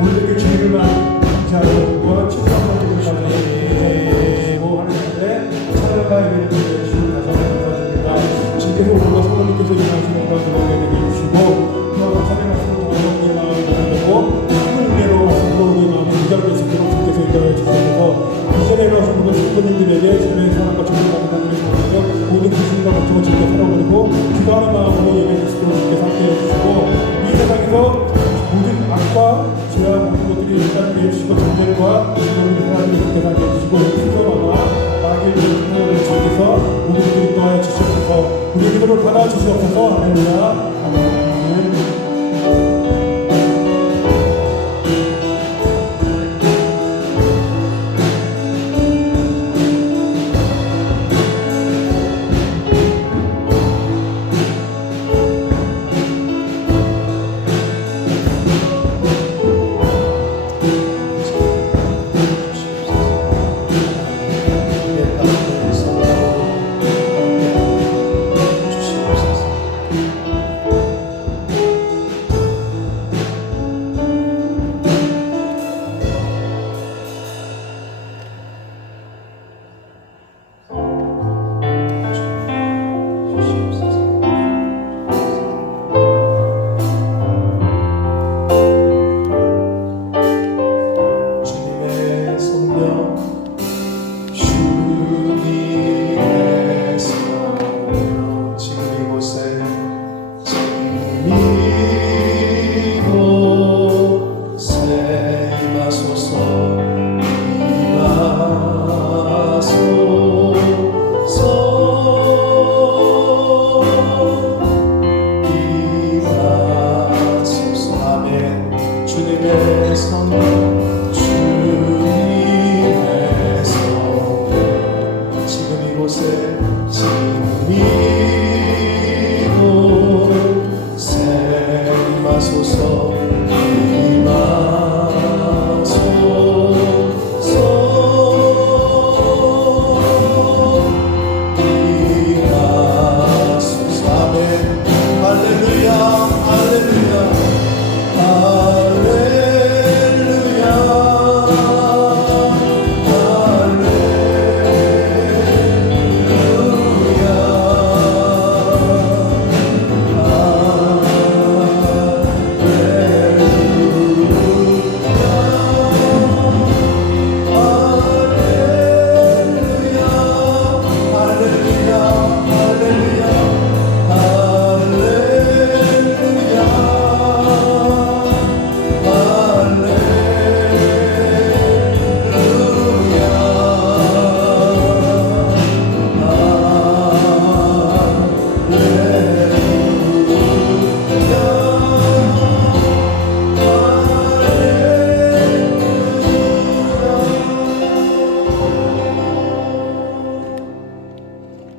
우리에게 주님을 만지하고 친구한테 주시고 하는데 찬양과 예배를 드리시고 다시 한번 감사드립니다. 주께서 오늘과 성령님께서 일하시는 것을 보게 해주시고 또 찬양 말씀을 통해서 마음을 나누고 큰 은혜로 우리의 마음을 부자될 수 있도록 주께서 인도해 주셔서 이전에 가서 모든 친구님들에게 주님의 사랑과 주님의 만남을 보내며 모든 귀신과 걱정을 주께 살아버리고 기도하는 마음으로 예배를 주시고 주께서 함께해 주시고 이 세상에서 모든 악과 죄와 모든 것들이 일단되게 해주시고 전쟁과 죽음을 하나님의 주께서 함께해 주시고 수고와 마귀의 모든 주께서 모든 것들을 인도하여 주시옵소서. 우리의 기도를 받아주시옵소서. 할렐루야. 아멘.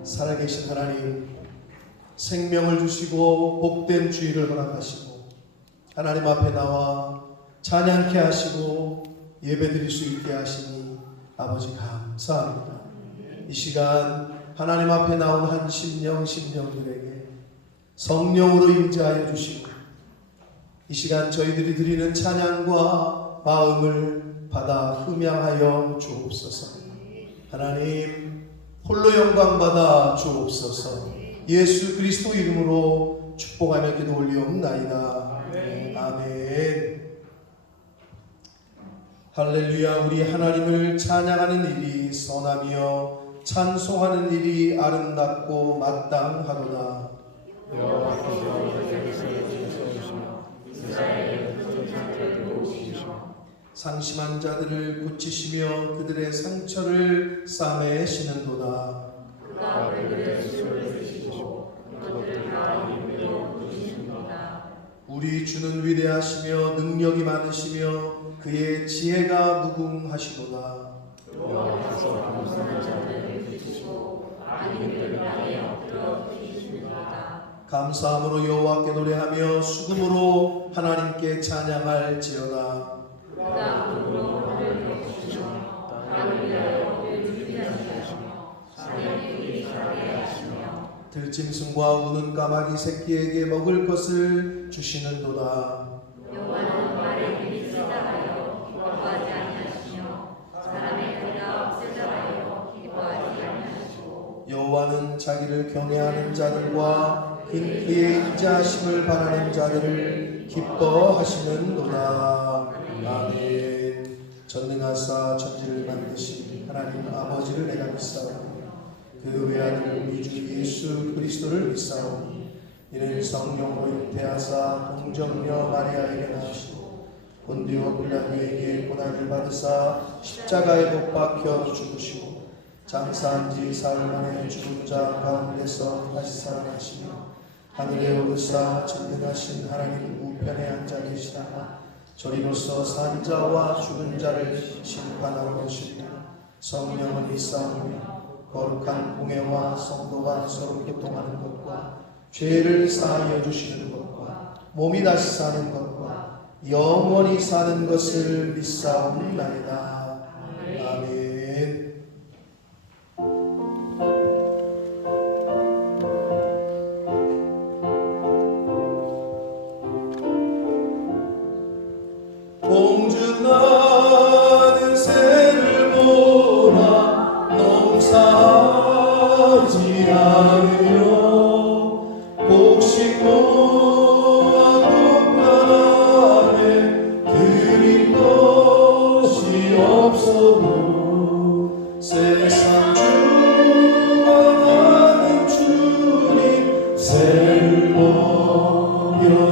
살아계신 하나님, 생명을 주시고 복된 주일을 허락하시고 하나님 앞에 나와 찬양케 하시고 예배드릴 수 있게 하시니 아버지 감사합니다. 이 시간 하나님 앞에 나온 한 심령들에게 성령으로 임재하여 주시고 이 시간 저희들이 드리는 찬양과 마음을 받아 흠양하여 주옵소서. 하나님 홀로 영광 받아 주옵소서. 예수 그리스도 이름으로 축복하며 기도 올리옵나이다. 아멘. 할렐루야. 우리 하나님을 찬양하는 일이 선하며 찬송하는 일이 아름답고 마땅하도다. 상심한 자들을 고치시며 그들의 상처를 싸매시는도다. 우리 주는 위대하시며 능력이 많으시며 그의 지혜가 무궁하시도다. 감사함으로 여호와께 노래하며 수금으로 하나님께 찬양할지어다. 들짐승과 우는 까마귀 새끼에게 먹을 것을 주시는도다. 여호와는 말에 힘써 자기를 경외하는 자들과 그의 인자하심을 바라는 자들을 기뻐하시는도다. 아멘. 전능하사 천지를 만드신 하나님 아버지를 내가 믿사오니 그 외아들 우리 주 예수 그리스도를 믿사오니 이는 성령으로 잉태하사 동정녀 마리아에게 나시고 본디오 빌라도에게 고난을 받으사 십자가에 못 박혀 죽으시고 장사한 지 사흘 만에 죽은 자 가운데서 다시 살아나시며 하늘에 오르사 전능하신 하나님 우편에 앉아 계시다가 저리로서 산 자와 죽은 자를 심판하러 오시리라. 성령을 믿사오며 거룩한 공회와 성도가 서로 교통하는 것과 죄를 사하여 주시는 것과 몸이 다시 사는 것과 영원히 사는 것을 믿사옵나이다. 아멘. 봉준나는 새를 몰아 농사하지 않으며 복식모아 곡간안에 드린 것이 없어도 세상 주관하는 주님 새를 먹여주시니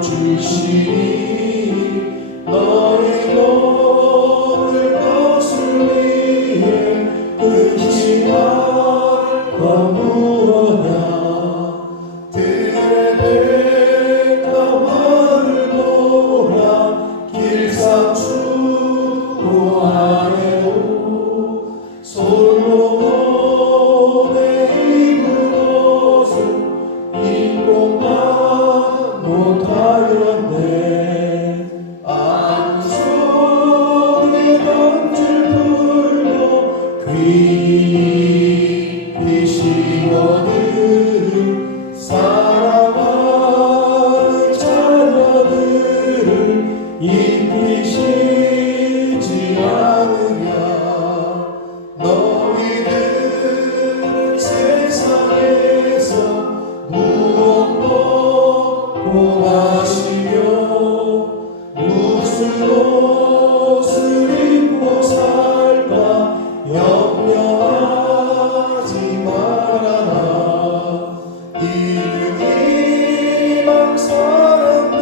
너희 먹을 것을 위해 근심할 것 무엇냐. 들의 백합화를 보라 길상추로 안에도 솔로몬의 입은 옷을 입고만 못하였네. 암송에 던질 불도 귀히시거든 사랑하는 자녀들을 입히시지 않으냐. 너희들은 세상에서 무엇 먹고 마시며 무슨 옷을 입고 살까 염려하지 말아라. 이는 이방 사람들이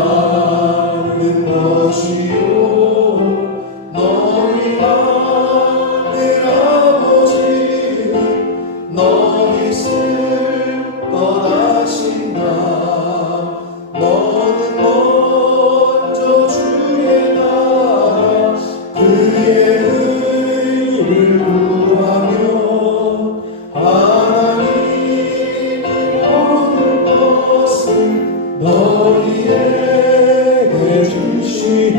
간구하는 것이요 너희 하늘 아버지는 너희 쓸 것 아신다. 너는 먼저 주의 나라 그의 의를 구하며 하나님이 모든 것을 너희에게 주시리.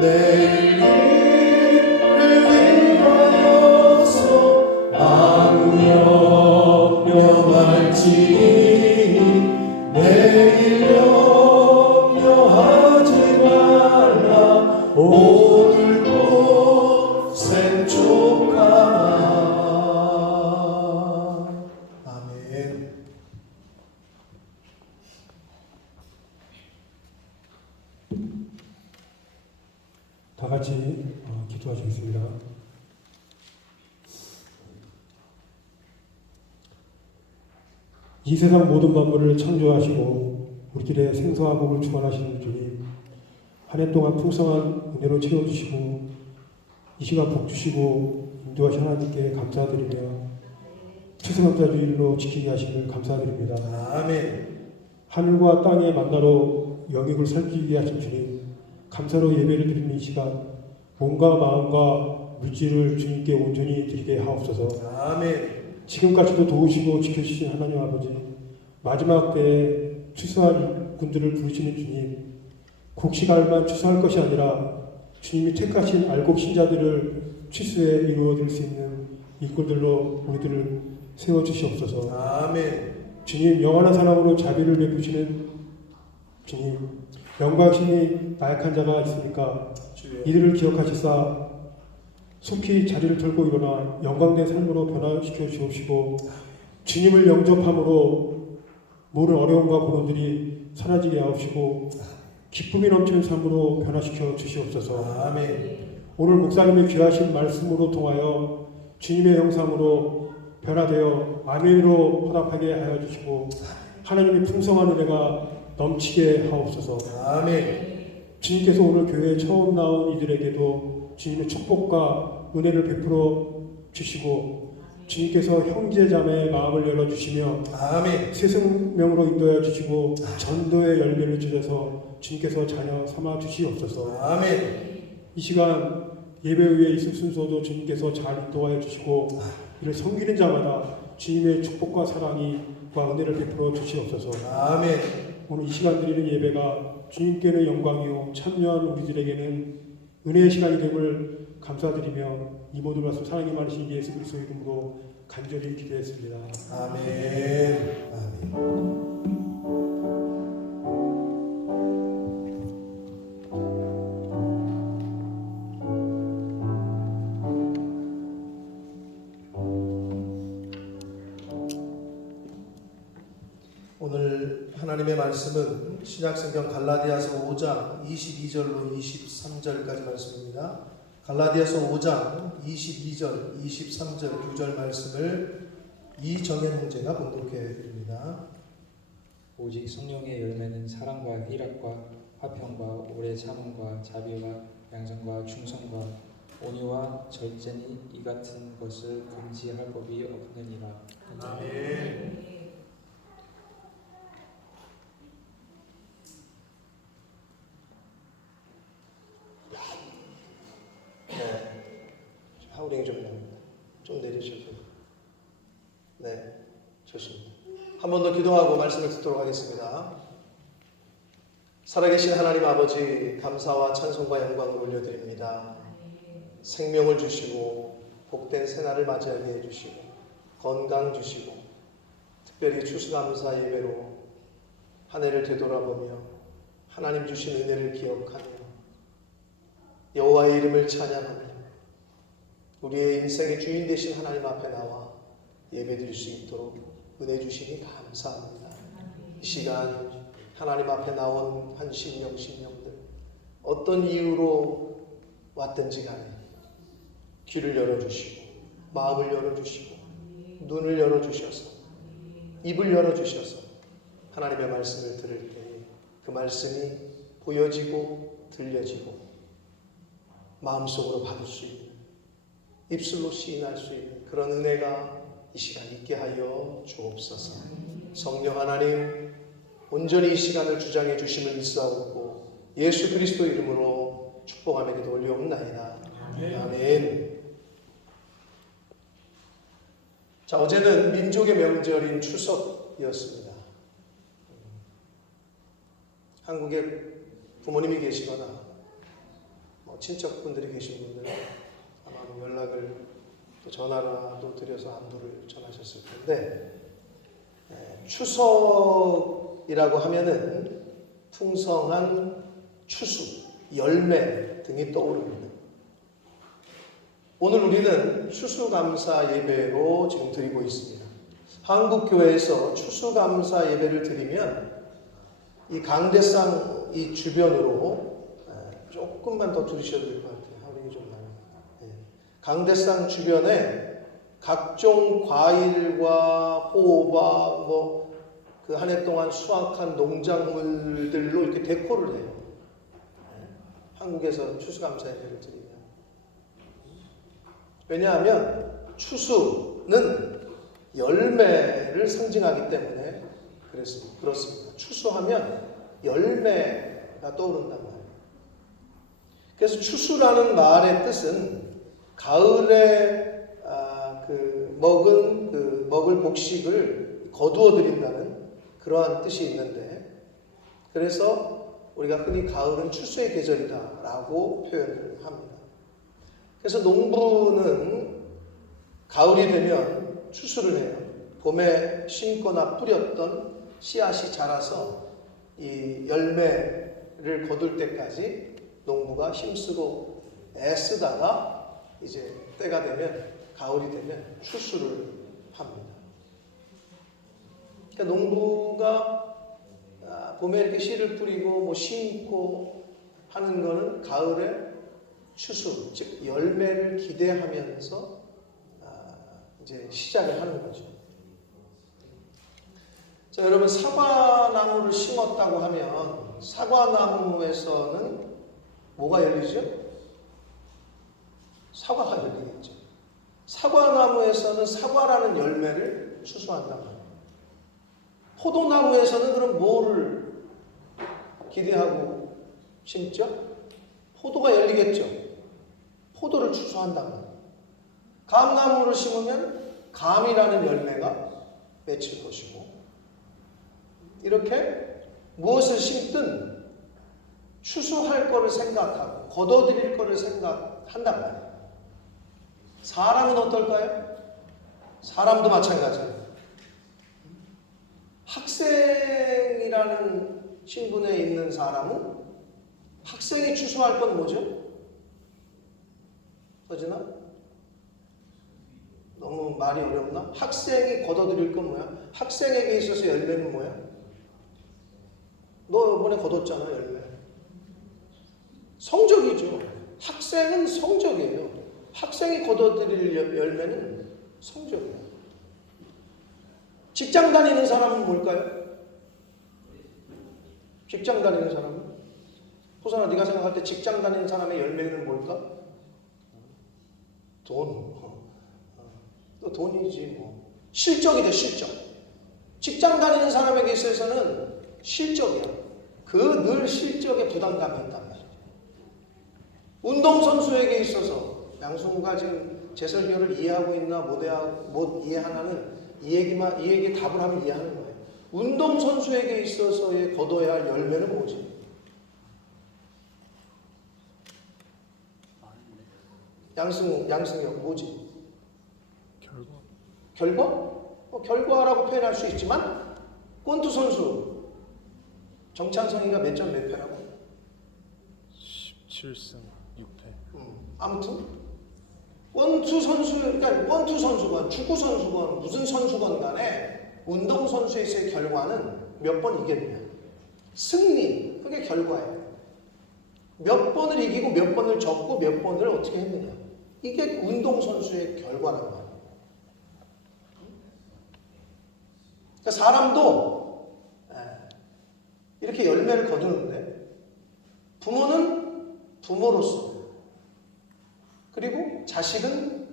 내일 일을 위하여서 아무 염려말지니 내일 염려하지 말라. 오늘도 생촉하라. 아멘. 다 같이 기도하시겠습니다. 이 세상 모든 만물을 창조하시고 우리들의 생사와 복을 주관하시는 주님, 한 해 동안 풍성한 은혜로 채워주시고 이 시간 복 주시고 인도하신 하나님께 감사드리며 추수감사주일로 지키게 하심을 감사드립니다. 아멘. 하늘과 땅의 만나로 영역을 살피게 하신 주님, 감사로 예배를 드리는 이 시간 몸과 마음과 물질을 주님께 온전히 드리게 하옵소서. 아멘. 지금까지도 도우시고 지켜주신 하나님 아버지, 마지막 때에 추수할 군들을 부르시는 주님, 곡식알만 추수할 것이 아니라 주님이 택하신 알곡 신자들을 추수에 이루어질 수 있는 일꾼들로 우리들을 세워주시옵소서. 아멘. 주님, 영원한 사랑으로 자비를 베푸시는 주님, 영광심이 나약한 자가 있으니까 주여. 이들을 기억하시사 속히 자리를 털고 일어나 영광된 삶으로 변화시켜 주옵시고 주님을 영접함으로 모든 어려움과 고난들이 사라지게 하옵시고 기쁨이 넘치는 삶으로 변화시켜 주시옵소서. 아멘. 오늘 목사님의 귀하신 말씀으로 통하여 주님의 형상으로 변화되어 아멘으로 화답하게 하여 주시고 하나님의 풍성한 은혜가 넘치게 하옵소서. 아멘. 주님께서 오늘 교회에 처음 나온 이들에게도 주님의 축복과 은혜를 베풀어 주시고 주님께서 형제자매의 마음을 열어주시며 아멘. 새 생명으로 인도해 주시고 전도의 열매를 주셔서 주님께서 자녀 삼아 주시옵소서. 아멘. 이 시간 예배 위에 있을 순서도 주님께서 잘 인도하여 주시고 이를 섬기는 자마다 주님의 축복과 사랑과 은혜를 베풀어 주시옵소서. 아멘. 오늘 이 시간 드리는 예배가 주님께는 영광이요 참여한 우리들에게는 은혜의 시간이 됨을 감사드리며 이 모든 말씀 사랑이 많으신 예수 그리스도의 이름으로 간절히 기도했습니다. 아멘. 아멘. 오늘 하나님의 말씀은 신약성경 갈라디아서 5장 22절로 23절까지 말씀입니다. 갈라디아서 5장 22절, 23절 2절 말씀을 이정현 형제가 봉독해 드립니다. 오직 성령의 열매는 사랑과 희락과 화평과 오래 참음과 자비와 양선과 충성과 온유와 절제니 이 같은 것을 금지할 법이 없느니라. 아멘. 네, 하우링이 좀 납니다. 좀 내리셔도. 네, 좋습니다. 한 번 더 기도하고 말씀을 듣도록 하겠습니다. 살아계신 하나님 아버지, 감사와 찬송과 영광을 올려드립니다. 생명을 주시고 복된 새날을 맞이하게 해주시고 건강 주시고 특별히 추수감사 예배로 한 해를 되돌아보며 하나님 주신 은혜를 기억하며 여호와의 이름을 찬양하며 우리의 인생의 주인 되신 하나님 앞에 나와 예배드릴 수 있도록 은혜 주시니 감사합니다. 이 시간 하나님 앞에 나온 한신령 신령들 어떤 이유로 왔든지 간에 귀를 열어주시고 마음을 열어주시고 눈을 열어주셔서 입을 열어주셔서 하나님의 말씀을 들을 때 그 말씀이 보여지고 들려지고 마음속으로 받을 수 있는 입술로 시인할 수 있는 그런 은혜가 이 시간 있게 하여 주옵소서. 성령 하나님 온전히 이 시간을 주장해 주심을 믿사옵고 예수 그리스도 이름으로 축복하며 기도 올려옵나이다. 아멘. 자, 어제는 민족의 명절인 추석이었습니다. 한국에 부모님이 계시거나 친척분들이 계신 분들은 아마 연락을 또 전화라도 드려서 안부를 전하셨을 텐데 추석이라고 하면은 풍성한 추수, 열매 등이 떠오릅니다. 오늘 우리는 추수감사 예배로 지금 드리고 있습니다. 한국교회에서 추수감사 예배를 드리면 이 강대상 이 주변으로 조금만 더 들으셔도 될 것 같아요. 하울이 좀 나요. 강대상 주변에 각종 과일과 호박, 그 한 해 동안 수확한 농작물들로 이렇게 데코를 해요. 한국에서 추수감사 예배를 드리면. 왜냐하면 추수는 열매를 상징하기 때문에 그렇습니다. 추수하면 열매가 떠오른단 말이에요. 그래서 추수라는 말의 뜻은 가을에 먹을 곡식을 거두어 드린다는 그러한 뜻이 있는데, 그래서 우리가 흔히 가을은 추수의 계절이다라고 표현을 합니다. 그래서 농부는 가을이 되면 추수를 해요. 봄에 심거나 뿌렸던 씨앗이 자라서 이 열매를 거둘 때까지 농부가 힘쓰고 애쓰다가 이제 때가 되면 가을이 되면 추수를 합니다. 그러니까 농부가 봄에 이렇게 씨를 뿌리고 뭐 심고 하는 거는 가을에 추수, 즉 열매를 기대하면서 이제 시작을 하는 거죠. 자, 여러분 사과나무를 심었다고 하면 사과나무에서는 뭐가 열리죠? 사과가 열리겠죠. 사과나무에서는 사과라는 열매를 추수한단 말이에요. 포도나무에서는 그럼 뭐를 기대하고 심죠? 포도가 열리겠죠. 포도를 추수한단 말이에요. 감나무를 심으면 감이라는 열매가 맺힐 것이고, 이렇게 무엇을 심든 추수할 거를 생각하고 거둬들일 거를 생각한단 말이에요. 사람은 어떨까요? 사람도 마찬가지예요. 학생이라는 신분에 있는 사람은 학생이 추수할 건 뭐죠? 서진아? 너무 말이 어렵나? 학생이 거둬들일 건 뭐야? 학생에게 있어서 열매는 뭐야? 너 이번에 거뒀잖아, 열매. 성적이죠. 학생은 성적이에요. 학생이 거둬들일 열매는 성적이에요. 직장 다니는 사람은 뭘까요? 직장 다니는 사람은? 호선아, 네가 생각할 때 직장 다니는 사람의 열매는 뭘까? 돈. 또 돈이지 뭐. 실적이죠, 실적. 직장 다니는 사람에게 있어서는 실적이야. 그 늘 실적에 부담감이 있단 말이야. 운동선수에게 있어서 양승우가 지금 제설교를 이해하고 있나 못 이해하나는 이 얘기에 답을 하면 이해하는 거예요. 운동선수에게 있어서의 거둬야 할 열매는 뭐지? 양승혁 뭐지? 결과? 결과라고 표현할 수 있지만 권투 선수 정찬성이가 몇 점 몇 패라고? 17승 6패. 아무튼 권투 선수건 축구 선수건 무슨 선수건 간에 운동 선수에서의 결과는 몇 번 이겼냐? 승리, 그게 결과예요. 몇 번을 이기고 몇 번을 졌고 몇 번을 어떻게 했느냐? 이게 운동 선수의 결과란 말이에요. 그러니까 사람도 이렇게 열매를 거두는데 부모는 부모로서, 그리고 자식은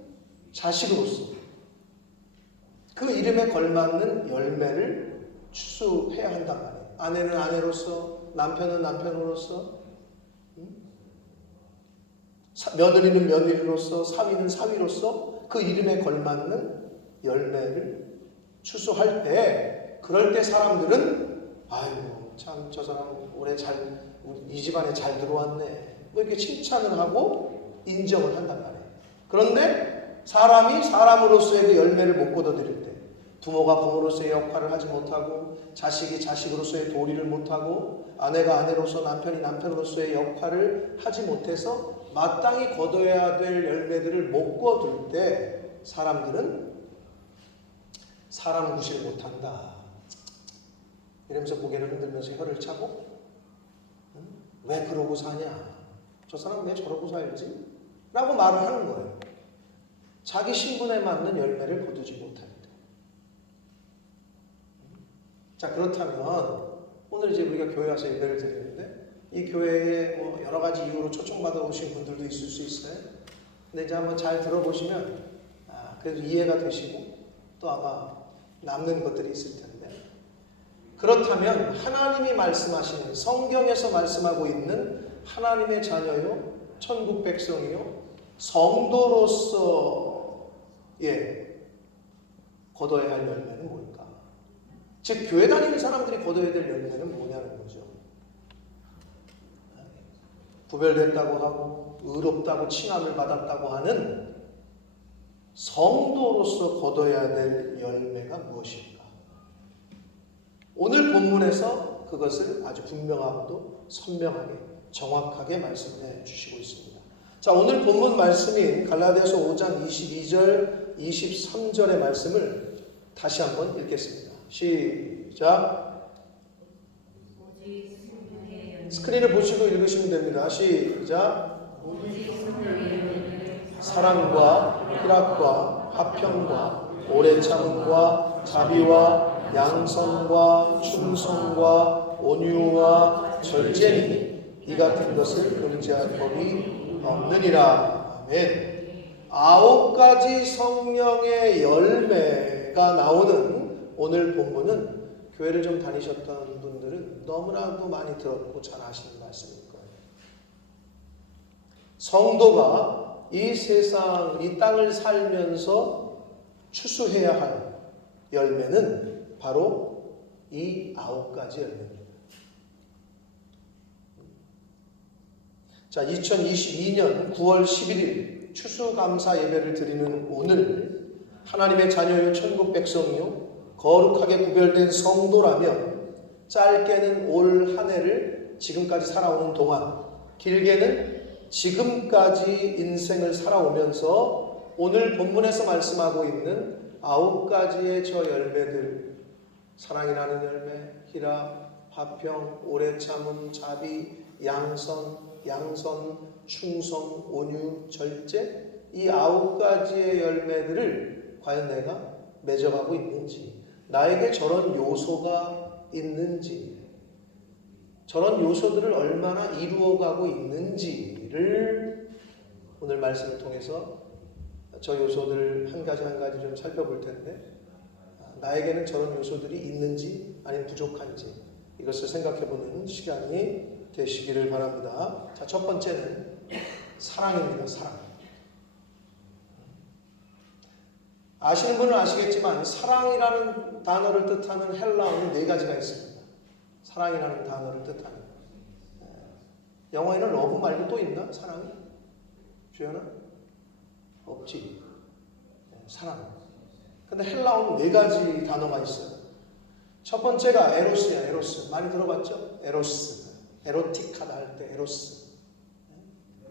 자식으로서 그 이름에 걸맞는 열매를 추수해야 한단 말이에요. 아내는 아내로서, 남편은 남편으로서, 며느리는 며느리로서, 사위는 사위로서 그 이름에 걸맞는 열매를 추수할 때, 그럴 때 사람들은 아이고 참 저 사람 올해 이 집안에 잘 들어왔네, 뭐 이렇게 칭찬을 하고 인정을 한단 말이에요. 그런데 사람이 사람으로서의 그 열매를 못 거둬들일 때, 부모가 부모로서의 역할을 하지 못하고, 자식이 자식으로서의 도리를 못하고, 아내가 아내로서, 남편이 남편으로서의 역할을 하지 못해서 마땅히 거둬야 될 열매들을 못 거둘 때 사람들은 사람 구실 못한다 이러면서 고개를 흔들면서 혀를 차고, 왜 그러고 사냐, 저 사람 왜 저러고 살지? 라고 말을 하는 거예요. 자기 신분에 맞는 열매를 거두지 못합니다. 자, 그렇다면 오늘 이제 우리가 교회 와서 예배를 드리는데, 이 교회에 뭐 여러 가지 이유로 초청받아 오신 분들도 있을 수 있어요. 근데 이제 한번 잘 들어보시면 그래도 이해가 되시고 또 아마 남는 것들이 있을 텐데, 그렇다면 하나님이 말씀하시는, 성경에서 말씀하고 있는 하나님의 자녀요, 천국 백성이요, 성도로서의 거둬야 할 열매는 뭘까? 즉 교회 다니는 사람들이 거둬야 될 열매는 뭐냐는 거죠. 구별됐다고 하고 의롭다고 칭함을 받았다고 하는 성도로서 거둬야 될 열매가 무엇일까? 오늘 본문에서 그것을 아주 분명하고도 선명하게 정확하게 말씀해 주시고 있습니다. 자, 오늘 본문 말씀인 갈라디아서 5장 22절, 23절의 말씀을 다시 한번 읽겠습니다. 시작. 스크린을 보시고 읽으시면 됩니다. 시작. 사랑과 희락과 화평과 오래 참음과 자비와 양선과 충성과 온유와 절제니 이 같은 것을 금지할 법이 없느니라. 아멘. 9가지 성령의 열매가 나오는 오늘 본문은 교회를 좀 다니셨던 분들은 너무나도 많이 들었고 잘 아시는 말씀일 거예요. 성도가 이 세상, 이 땅을 살면서 추수해야 할 열매는 바로 이 9가지 열매입니다. 자, 2022년 9월 11일 추수감사 예배를 드리는 오늘 하나님의 자녀요 천국 백성이요 거룩하게 구별된 성도라면 짧게는 올 한 해를 지금까지 살아오는 동안 길게는 지금까지 인생을 살아오면서 오늘 본문에서 말씀하고 있는 9가지의 저 열매들, 사랑이라는 열매, 희락, 화평, 오래 참음, 자비, 양선, 충성, 온유, 절제, 이 9가지의 열매들을 과연 내가 맺어가고 있는지, 나에게 저런 요소가 있는지, 저런 요소들을 얼마나 이루어가고 있는지를 오늘 말씀을 통해서 저 요소들을 한 가지 한 가지 좀 살펴볼 텐데, 나에게는 저런 요소들이 있는지 아니면 부족한지 이것을 생각해보는 시간이 되시기를 바랍니다. 자, 첫 번째는 사랑입니다. 사랑. 아시는 분은 아시겠지만 사랑이라는 단어를 뜻하는 헬라어는 4가지가 있습니다. 사랑이라는 단어를 뜻하는. 영어에는 러브 말고 또 있나? 사랑이? 주연아? 없지. 사랑. 근데 헬라어는 4가지 단어가 있어요. 첫 번째가 에로스야. 에로스. 많이 들어봤죠? 에로스. 에로틱하다 할 때 에로스.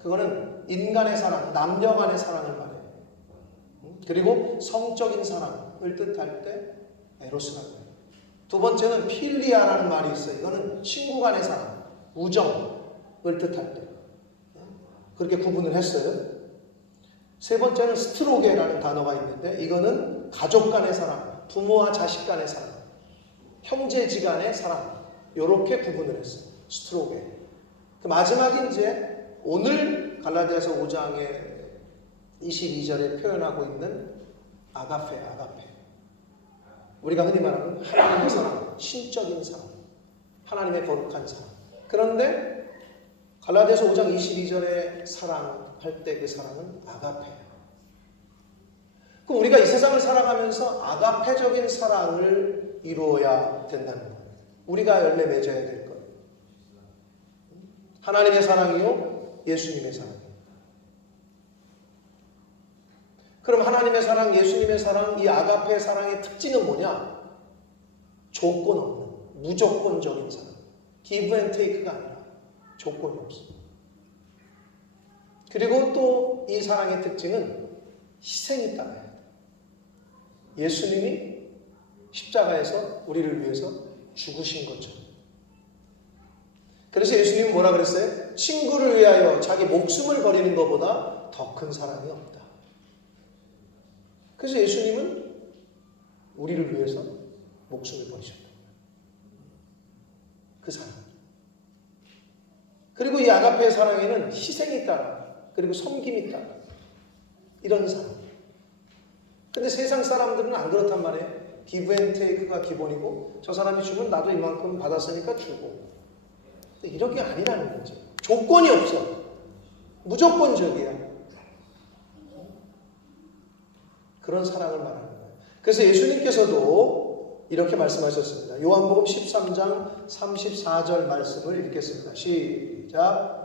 그거는 인간의 사랑, 남녀 간의 사랑을 말해요. 그리고 성적인 사랑을 뜻할 때 에로스라고 해요. 두 번째는 필리아라는 말이 있어요. 이거는 친구 간의 사랑, 우정을 뜻할 때 그렇게 구분을 했어요. 세 번째는 스트로게라는 단어가 있는데 이거는 가족 간의 사랑, 부모와 자식 간의 사랑, 형제지간의 사랑, 이렇게 구분을 했어요. 스트로게. 그 마지막이 이제 오늘 갈라디아서 5장에 22절에 표현하고 있는 아가페. 우리가 흔히 말하는 하나님의 사랑, 신적인 사랑, 하나님의 거룩한 사랑. 그런데 갈라디아서 5장 22절에 사랑할 때 그 사랑은 아가페예요. 그럼 우리가 이 세상을 살아가면서 아가페적인 사랑을 이루어야 된다는 거예요. 우리가 열매 맺어야 될 거예요. 하나님의 사랑이요, 예수님의 사랑이요. 그럼 하나님의 사랑, 예수님의 사랑, 이 아가페의 사랑의 특징은 뭐냐? 조건 없는, 무조건적인 사랑. give and take가 아니라 조건이 없어. 그리고 또 이 사랑의 특징은 희생이 따라야 돼. 예수님이 십자가에서 우리를 위해서 죽으신 것처럼. 그래서 예수님은 뭐라 그랬어요? 친구를 위하여 자기 목숨을 버리는 것보다 더 큰 사랑이 없다. 그래서 예수님은 우리를 위해서 목숨을 버리셨다. 그 사랑. 그리고 이 아가페의 사랑에는 희생이 따라, 그리고 섬김이 따라, 이런 사랑. 근데 세상 사람들은 안 그렇단 말이에요. give and take가 기본이고 저 사람이 주면 나도 이만큼 받았으니까 주고. 근데 이렇게 아니라는 거죠. 조건이 없어. 무조건적이야. 그런 사랑을 말하는 거예요. 그래서 예수님께서도 이렇게 말씀하셨습니다. 요한복음 13장 34절 말씀을 읽겠습니다. 시작.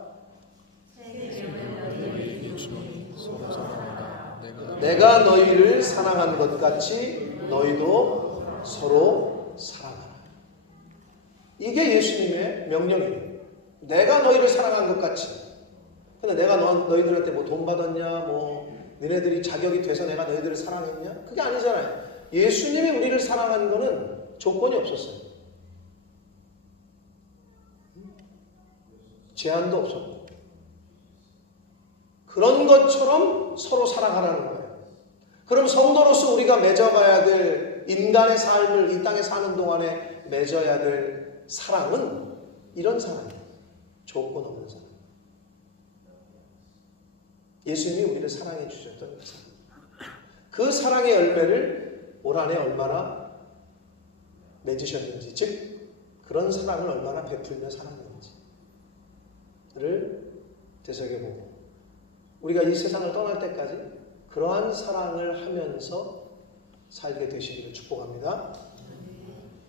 내가 너희를 사랑한 것 같이 너희도 서로 사랑하라. 이게 예수님의 명령이에요. 내가 너희를 사랑한 것 같이. 근데 내가 너희들한테 뭐 돈 받았냐, 뭐 너희들이 자격이 돼서 내가 너희들을 사랑했냐? 그게 아니잖아요. 예수님이 우리를 사랑한 거는 조건이 없었어요. 제한도 없었고. 그런 것처럼 서로 사랑하라는 거예요. 그럼 성도로서 우리가 맺어가야 될 인간의 삶을 이 땅에 사는 동안에 맺어야 될 사랑은 이런 사랑이에요. 조건 없는 사랑. 예수님이 우리를 사랑해 주셨던 그 사랑. 그 사랑의 열매를 올 한해 얼마나 맺으셨는지, 즉 그런 사랑을 얼마나 베풀며 살았는지를 되새겨보고 우리가 이 세상을 떠날 때까지 그러한 사랑을 하면서 살게 되시기를 축복합니다.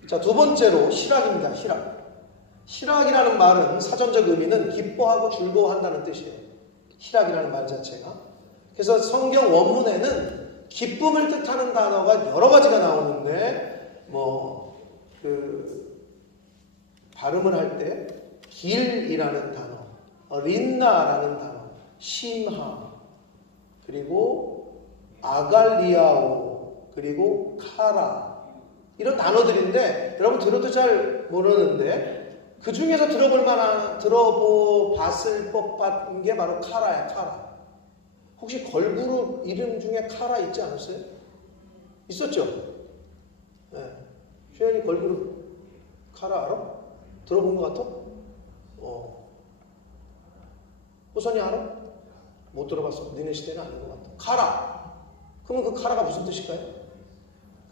자, 두 번째로 희락입니다. 희락이라는 말은 사전적 의미는 기뻐하고 즐거워한다는 뜻이에요. 희락이라는 말 자체가. 그래서 성경 원문에는 기쁨을 뜻하는 단어가 여러 가지가 나오는데 발음을 할 때 길이라는 단어, 린나라는 단어, 심하, 그리고 아갈리아오, 그리고 카라, 이런 단어들인데 여러분 들어도 잘 모르는데 그 중에서 들어봤을 법한 게 바로 카라야. 카라. 혹시 걸그룹 이름 중에 카라 있지 않았어요? 있었죠? 네. 슈현이 걸그룹 카라 알아? 들어본 것 같아? 호선이 알아? 못 들어봤어. 니네 시대는 아닌 것 같아. 카라. 그러면 그 카라가 무슨 뜻일까요?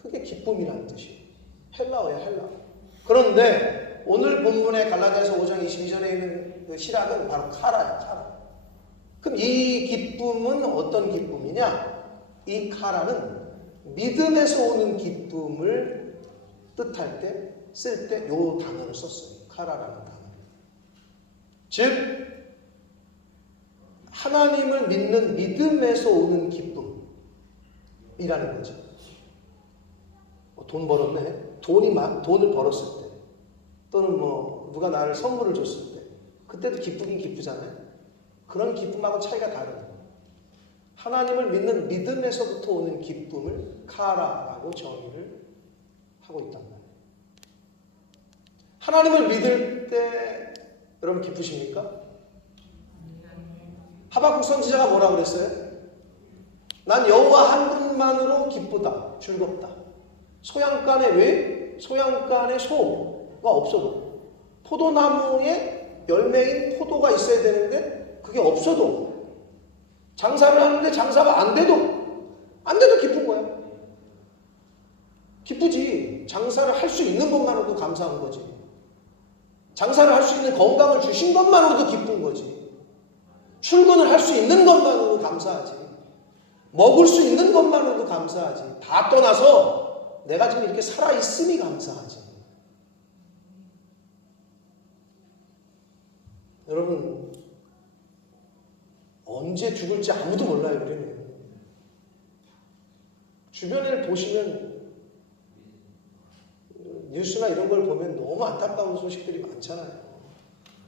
그게 기쁨이라는 뜻이에요. 헬라어야, 헬라어. 그런데 오늘 본문의 갈라디아서 5장 22절에 있는 그 희락은 바로 카라야, 카라. 그럼 이 기쁨은 어떤 기쁨이냐? 이 카라는 믿음에서 오는 기쁨을 뜻할 때, 쓸 때 요 단어를 썼어요. 카라라는 단어. 즉, 하나님을 믿는 믿음에서 오는 기쁨이라는 거죠. 돈 벌었네. 돈을 벌었을 때, 또는 누가 나를 선물을 줬을 때, 그때도 기쁘긴 기쁘잖아요. 그런 기쁨하고 차이가 다르다. 하나님을 믿는 믿음에서부터 오는 기쁨을 카라라고 정의를 하고 있단 말이에요. 하나님을 믿을 때 여러분 기쁘십니까? 하박국 선지자가 뭐라고 그랬어요? 난 여호와 한 분만으로 기쁘다, 즐겁다. 소양간에 왜? 소양간에 소가 없어도, 포도나무에 열매인 포도가 있어야 되는데 그게 없어도, 장사를 하는데 장사가 안 돼도 기쁜 거야. 기쁘지. 장사를 할 수 있는 것만으로도 감사한 거지. 장사를 할 수 있는 건강을 주신 것만으로도 기쁜 거지. 출근을 할 수 있는 것만으로도 감사하지. 먹을 수 있는 것만으로도 감사하지. 다 떠나서 내가 지금 이렇게 살아있음이 감사하지. 여러분, 언제 죽을지 아무도 몰라요, 우리는. 주변을 보시면 뉴스나 이런 걸 보면 너무 안타까운 소식들이 많잖아요.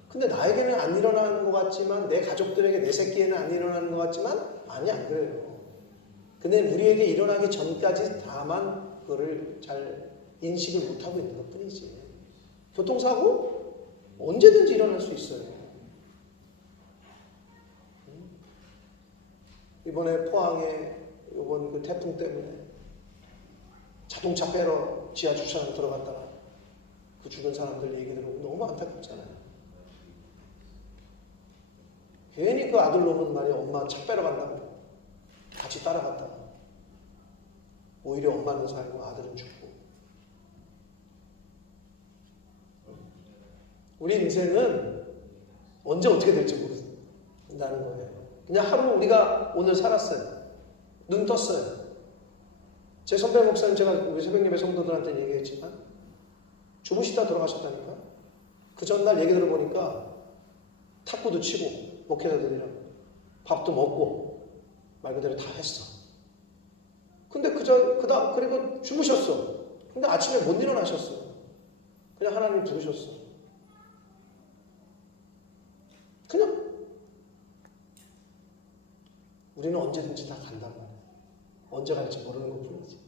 근데 나에게는 안 일어나는 것 같지만, 내 가족들에게, 내 새끼에는 안 일어나는 것 같지만 아니, 안 그래요. 근데 우리에게 일어나기 전까지 다만 그거를 잘 인식을 못하고 있는 것 뿐이지. 교통사고 언제든지 일어날 수 있어요. 이번에 포항에 이번 그 태풍 때문에 자동차 빼러 지하 주차장 들어갔다가 그 죽은 사람들 얘기 들어보면 너무 안타깝잖아요. 괜히 그 아들 놈은 말이야, 엄마 차 빼러 간다고 같이 따라갔다가 오히려 엄마는 살고 아들은 죽고. 우리 인생은 언제 어떻게 될지 모른다는 거예요. 그냥 하루 우리가 오늘 살았어요. 눈 떴어요. 제 선배 목사님, 제가 우리 새벽예배 성도들한테 얘기했지만 주무시다 돌아가셨다니까. 그 전날 얘기 들어보니까 탁구도 치고 목회자들이랑 밥도 먹고 말 그대로 다 했어. 근데 그리고 주무셨어. 근데 아침에 못 일어나셨어. 그냥 하나님 부르셨어. 그냥 우리는 언제든지 다 간단 말이에요. 언제 갈지 모르는 것 뿐이지.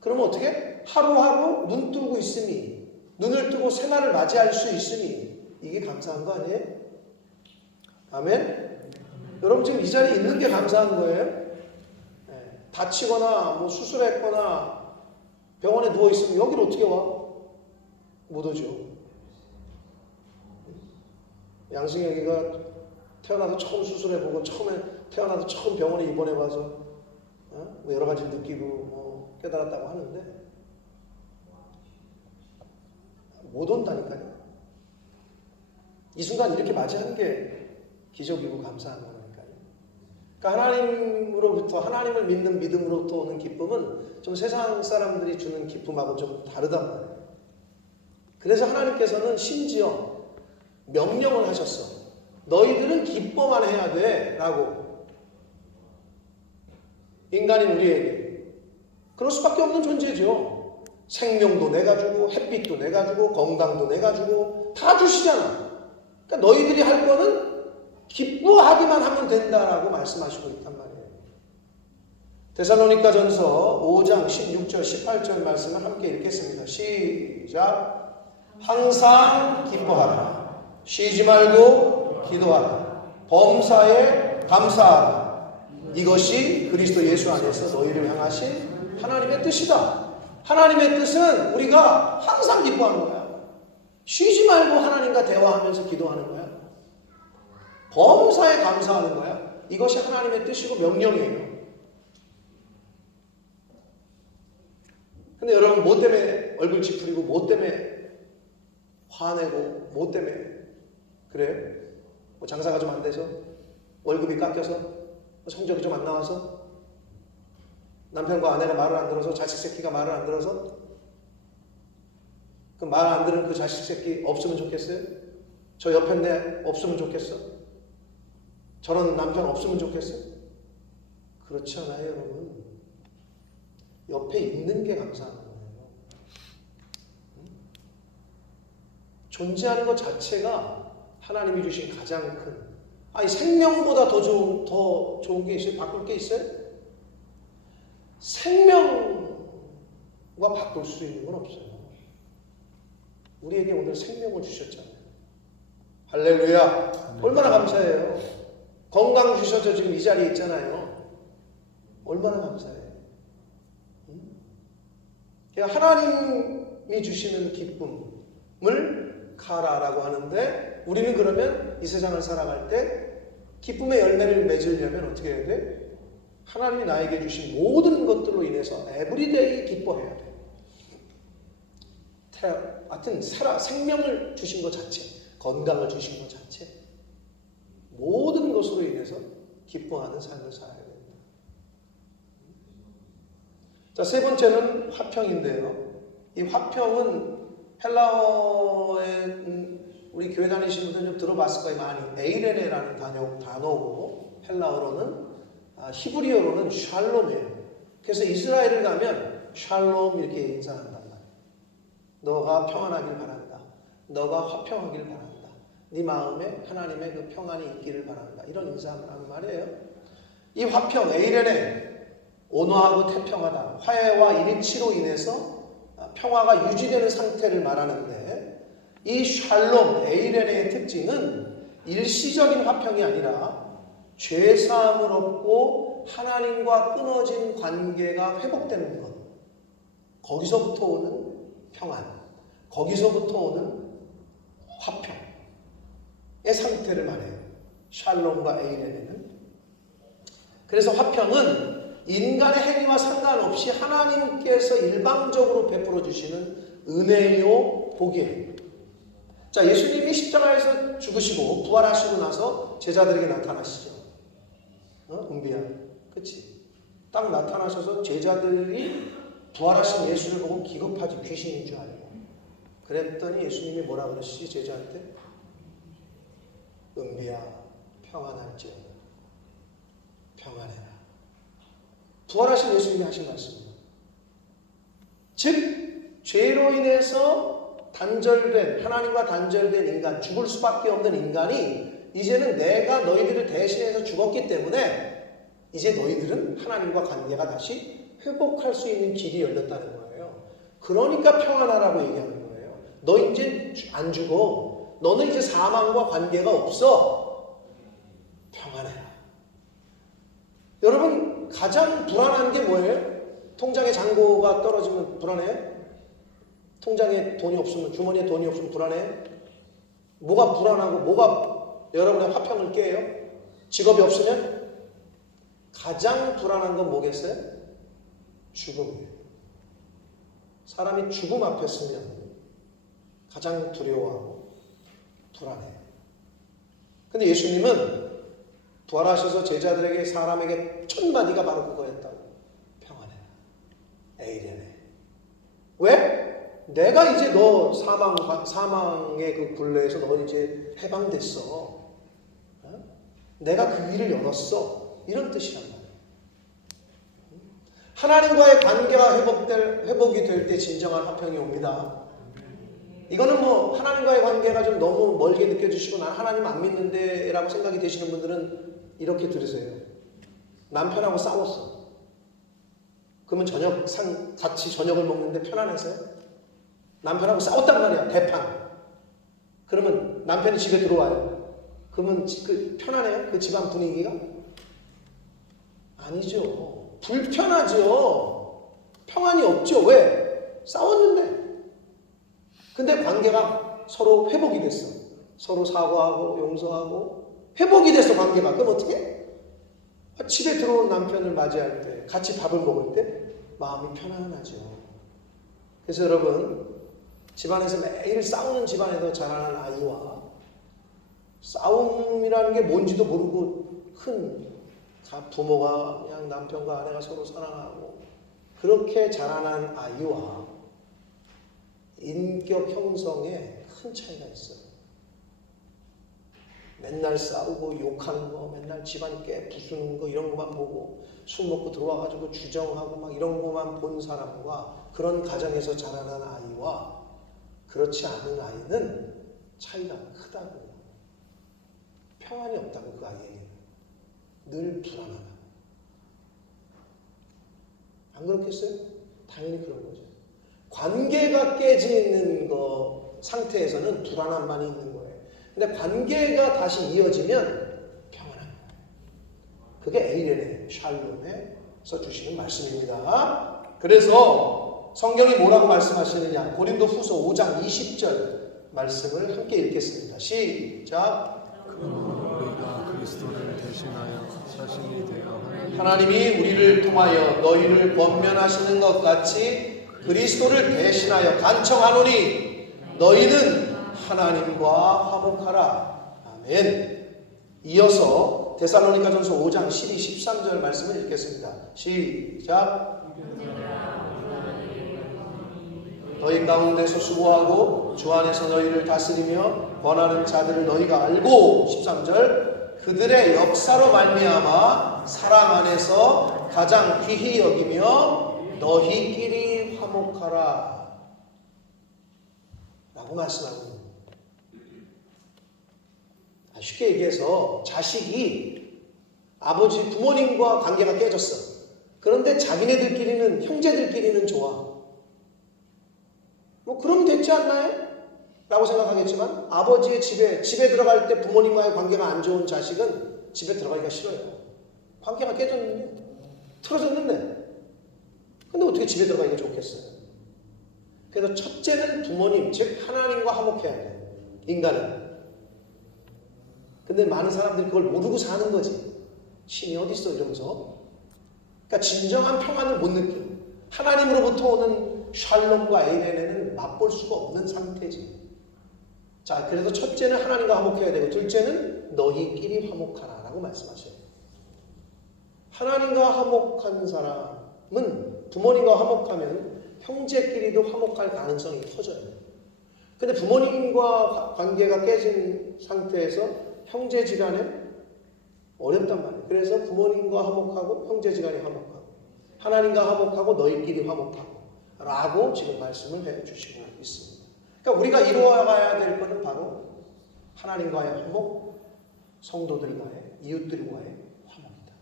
그러면 어떻게? 하루하루 눈 뜨고 있으니, 눈을 뜨고 생활을 맞이할 수 있으니 이게 감사한 거 아니에요? 아멘? 여러분 지금 이 자리에 있는 게 감사한 거예요? 네. 다치거나 뭐 수술했거나 병원에 누워있으면 여기를 어떻게 와? 못 오죠. 양승혁이가 태어나서 처음 수술해보고 처음에 태어나서 처음 병원에 입원해봐서 뭐 여러 가지 느끼고 깨달았다고 하는데 못 온다니까요. 이 순간 이렇게 맞이하는 게 기적이고 감사한 거니까요. 그러니까 하나님으로부터, 하나님을 믿는 믿음으로부터 오는 기쁨은 좀 세상 사람들이 주는 기쁨하고 좀 다르단 말이에요. 그래서 하나님께서는 심지어 명령을 하셨어. 너희들은 기뻐만 해야 돼 라고. 인간인 우리에게 그럴 수밖에 없는 존재죠. 생명도 내가 주고 햇빛도 내가 주고 건강도 내가 주고 다 주시잖아. 그러니까 너희들이 할 거는 기뻐하기만 하면 된다라고 말씀하시고 있단 말이에요. 데살로니가전서 5장 16절 18절 말씀을 함께 읽겠습니다. 시작. 항상 기뻐하라. 쉬지 말고 기도하라. 범사에 감사하라. 이것이 그리스도 예수 안에서 너희를 향하신 하나님의 뜻이다. 하나님의 뜻은 우리가 항상 기뻐하는 거야. 쉬지 말고 하나님과 대화하면서 기도하는 거야. 범사에 감사하는 거야. 이것이 하나님의 뜻이고 명령이에요. 근데 여러분 뭐 때문에 얼굴 찌푸리고 뭐 때문에 화내고 뭐 때문에 그래요? 뭐 장사가 좀 안 돼서? 월급이 깎여서? 성적이 좀 안 나와서? 남편과 아내가 말을 안 들어서? 자식 새끼가 말을 안 들어서? 그 말 안 들은 그 자식 새끼 없으면 좋겠어요? 저 옆에 내 없으면 좋겠어? 저런 남편 없으면 좋겠어? 그렇지 않아요, 여러분. 옆에 있는 게 감사한 거예요. 존재하는 것 자체가 하나님이 주신 가장 큰, 아니 생명보다 더 좋은 게 있어요? 바꿀 게 있어요? 생명과 바꿀 수 있는 건 없어요. 우리에게 오늘 생명을 주셨잖아요. 할렐루야. 얼마나 감사해요. 건강 주셔서 지금 이 자리에 있잖아요. 얼마나 감사해요. 하나님이 주시는 기쁨을 가라라고 하는데, 우리는 그러면 이 세상을 살아갈 때 기쁨의 열매를 맺으려면 어떻게 해야 돼? 하나님이 나에게 주신 모든 것들로 인해서 에브리데이 기뻐해야 돼. 하여튼 생명을 주신 것 자체, 건강을 주신 것 자체, 모든 것으로 인해서 기뻐하는 삶을 살아야 됩니다. 자, 세 번째는 화평인데요. 이 화평은 헬라어에 우리 교회 다니시는 분들 좀 들어봤을 거예요. 많이. 에이레네라는 단어고 헬라어로는 히브리어로는 샬롬이에요. 그래서 이스라엘을 가면 샬롬 이렇게 인사한단 말이에요. 너가 평안하길 바란다. 너가 화평하길 바란다. 네 마음에 하나님의 그 평안이 있기를 바란다. 이런 인사를 하는 말이에요. 이 화평, 에이레네, 온화하고 태평하다. 화해와 일치로 인해서 평화가 유지되는 상태를 말하는데, 이 샬롬, 에이레네의 특징은 일시적인 화평이 아니라 죄사함을 얻고 하나님과 끊어진 관계가 회복되는 것. 거기서부터 오는 평안, 거기서부터 오는 화평의 상태를 말해요. 샬롬과 에이레네는. 그래서 화평은 인간의 행위와 상관없이 하나님께서 일방적으로 베풀어 주시는 은혜요, 복이에요. 자, 예수님이 십자가에서 죽으시고 부활하시고 나서 제자들에게 나타나시죠. 은비야, 그치? 딱 나타나셔서 제자들이 부활하신 예수를 보고 기겁하지, 귀신인 줄 알고. 그랬더니 예수님이 뭐라 그러시지, 제자한테? 은비야, 평안할지어다. 평안해라. 부활하신 예수님이 하신 말씀입니다. 즉, 죄로 인해서 단절된, 하나님과 단절된 인간, 죽을 수밖에 없는 인간이 이제는 내가 너희들을 대신해서 죽었기 때문에 이제 너희들은 하나님과 관계가 다시 회복할 수 있는 길이 열렸다는 거예요. 그러니까 평안하라고 얘기하는 거예요. 너 이제 안 죽어. 너는 이제 사망과 관계가 없어. 평안해라. 여러분, 가장 불안한 게 뭐예요? 통장에 잔고가 떨어지면 불안해? 통장에 돈이 없으면, 주머니에 돈이 없으면 불안해? 뭐가 불안하고 뭐가 여러분의 화평을 깨요? 직업이 없으면? 가장 불안한 건 뭐겠어요? 죽음이에요. 사람이 죽음 앞에 서면 가장 두려워하고 불안해요. 근데 예수님은 부활하셔서 제자들에게, 사람에게 첫 마디가 바로 그거였다고. 평안해. 에이레네. 왜? 내가 이제 너 사망의 그 굴레에서 너 이제 해방됐어. 어? 내가 그 길을 열었어. 이런 뜻이란 말이에요. 하나님과의 관계가 회복이 될 때 진정한 화평이 옵니다. 이거는 뭐 하나님과의 관계가 좀 너무 멀게 느껴지시고 난 하나님 안 믿는데 라고 생각이 되시는 분들은 이렇게 들으세요. 남편하고 싸웠어. 그러면 같이 저녁을 먹는데 편안해서요? 남편하고 싸웠단 말이야. 대판. 그러면 남편이 집에 들어와요. 그러면 편안해요? 그 집안 분위기가? 아니죠. 불편하죠. 평안이 없죠. 왜? 싸웠는데. 근데 관계가 서로 회복이 됐어. 서로 사과하고 용서하고 회복이 됐어, 관계가. 그럼 어떻게 해? 집에 들어온 남편을 맞이할 때, 같이 밥을 먹을 때 마음이 편안하죠. 그래서 여러분, 집안에서 매일 싸우는 집안에서 자라는 아이와 싸움이라는 게 뭔지도 모르고 큰 부모가 그냥 남편과 아내가 서로 사랑하고 그렇게 자라난 아이와 인격 형성에 큰 차이가 있어요. 맨날 싸우고 욕하는 거, 맨날 집안 부수는 거 이런 것만 보고 술 먹고 들어와가지고 주정하고 막 이런 것만 본 사람과 그런 가정에서 자라난 아이와 그렇지 않은 아이는 차이가 크다고. 평안이 없다고. 그 아이에게는 늘 불안하다. 안 그렇겠어요? 당연히 그런 거죠. 관계가 깨지는 상태에서는 불안함만이 있는 거예요. 근데 관계가 다시 이어지면 평안한 거예요. 그게 에이레네, 샬롬에서 주시는 말씀입니다. 그래서 성경이 뭐라고 말씀하시느냐? 고린도 후서 5장 20절 말씀을 함께 읽겠습니다. 시작. 그러므로 우리가 그리스도를 대신하여 자신이 되어 하나님이 우리를 통하여 너희를 권면하시는 것 같이 그리스도를 대신하여 간청하노니 너희는 하나님과 화목하라. 아멘. 이어서 데살로니가전서 5장 12, 13절 말씀을 읽겠습니다. 시작. 너희 가운데서 수고하고 주 안에서 너희를 다스리며 권하는 자들을 너희가 알고 13절 그들의 역사로 말미암아 사랑 안에서 가장 귀히 여기며 너희끼리 화목하라 라고 말씀합니다. 쉽게 얘기해서 자식이 아버지 부모님과 관계가 깨졌어. 그런데 자기네들끼리는 형제들끼리는 좋아. 뭐 그럼 됐지 않나요? 라고 생각하겠지만 아버지의 집에 들어갈 때 부모님과의 관계가 안 좋은 자식은 집에 들어가기가 싫어요. 관계가 깨졌는데 틀어졌는데 근데 어떻게 집에 들어가기가 좋겠어요? 그래서 첫째는 부모님 즉 하나님과 화목해야 돼. 인간은. 근데 많은 사람들이 그걸 모르고 사는 거지. 신이 어디 있어 이러면서. 그러니까 진정한 평안을 못 느껴. 하나님으로부터 오는 샬롬과 에이레네는 맛볼 수가 없는 상태지. 자, 그래서 첫째는 하나님과 화목해야 되고 둘째는 너희끼리 화목하라 라고 말씀하셔요. 하나님과 화목한 사람은 부모님과 화목하면 형제끼리도 화목할 가능성이 커져요. 근데 부모님과 관계가 깨진 상태에서 형제지간에 어렵단 말이에요. 그래서 부모님과 화목하고 형제지간에 화목하고 하나님과 화목하고 너희끼리 화목하고 라고 지금 말씀을 해주시고 있습니다. 그러니까 우리가 이루어가야 될 것은 바로 하나님과의 화목, 성도들과의, 이웃들과의 화목이다.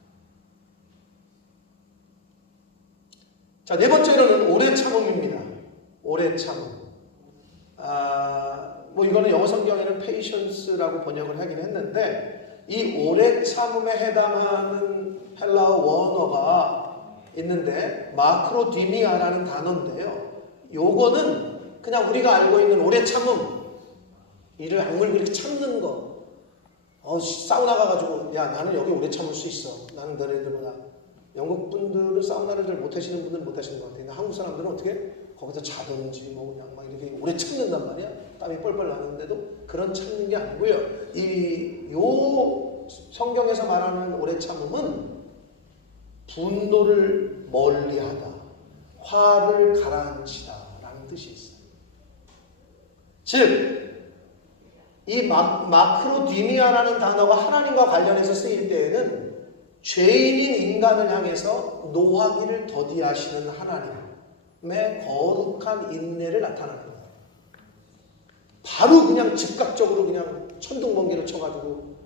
자, 네 번째로는 오래 참음입니다. 오래 참음. 뭐 이거는 영어 성경에는 patience라고 번역을 하긴 했는데, 이 오래 참음에 해당하는 헬라어 원어가 있는데 마크로디미아라는 단어인데요. 요거는 그냥 우리가 알고 있는 오래 참음, 이를 악물고 이렇게 참는 거. 사우나 가가지고 야 나는 여기 오래 참을 수 있어. 나는 너네들보다. 영국 분들은 사우나를 잘 못하시는 분들은 못하시는 것 같아요. 한국 사람들은 어떻게 거기서 자든지 뭐 그냥 막 이렇게 오래 참는단 말이야. 땀이 뻘뻘 나는데도 그런 참는 게 아니고요. 요 성경에서 말하는 오래 참음은 분노를 멀리하다, 화를 가라앉히다라는 뜻이 있어요. 즉, 이 마크로디미아라는 단어가 하나님과 관련해서 쓰일 때에는 죄인인 인간을 향해서 노하기를 더디하시는 하나님의 거룩한 인내를 나타내는 거예요. 바로 그냥 즉각적으로 그냥 천둥번개를 쳐가지고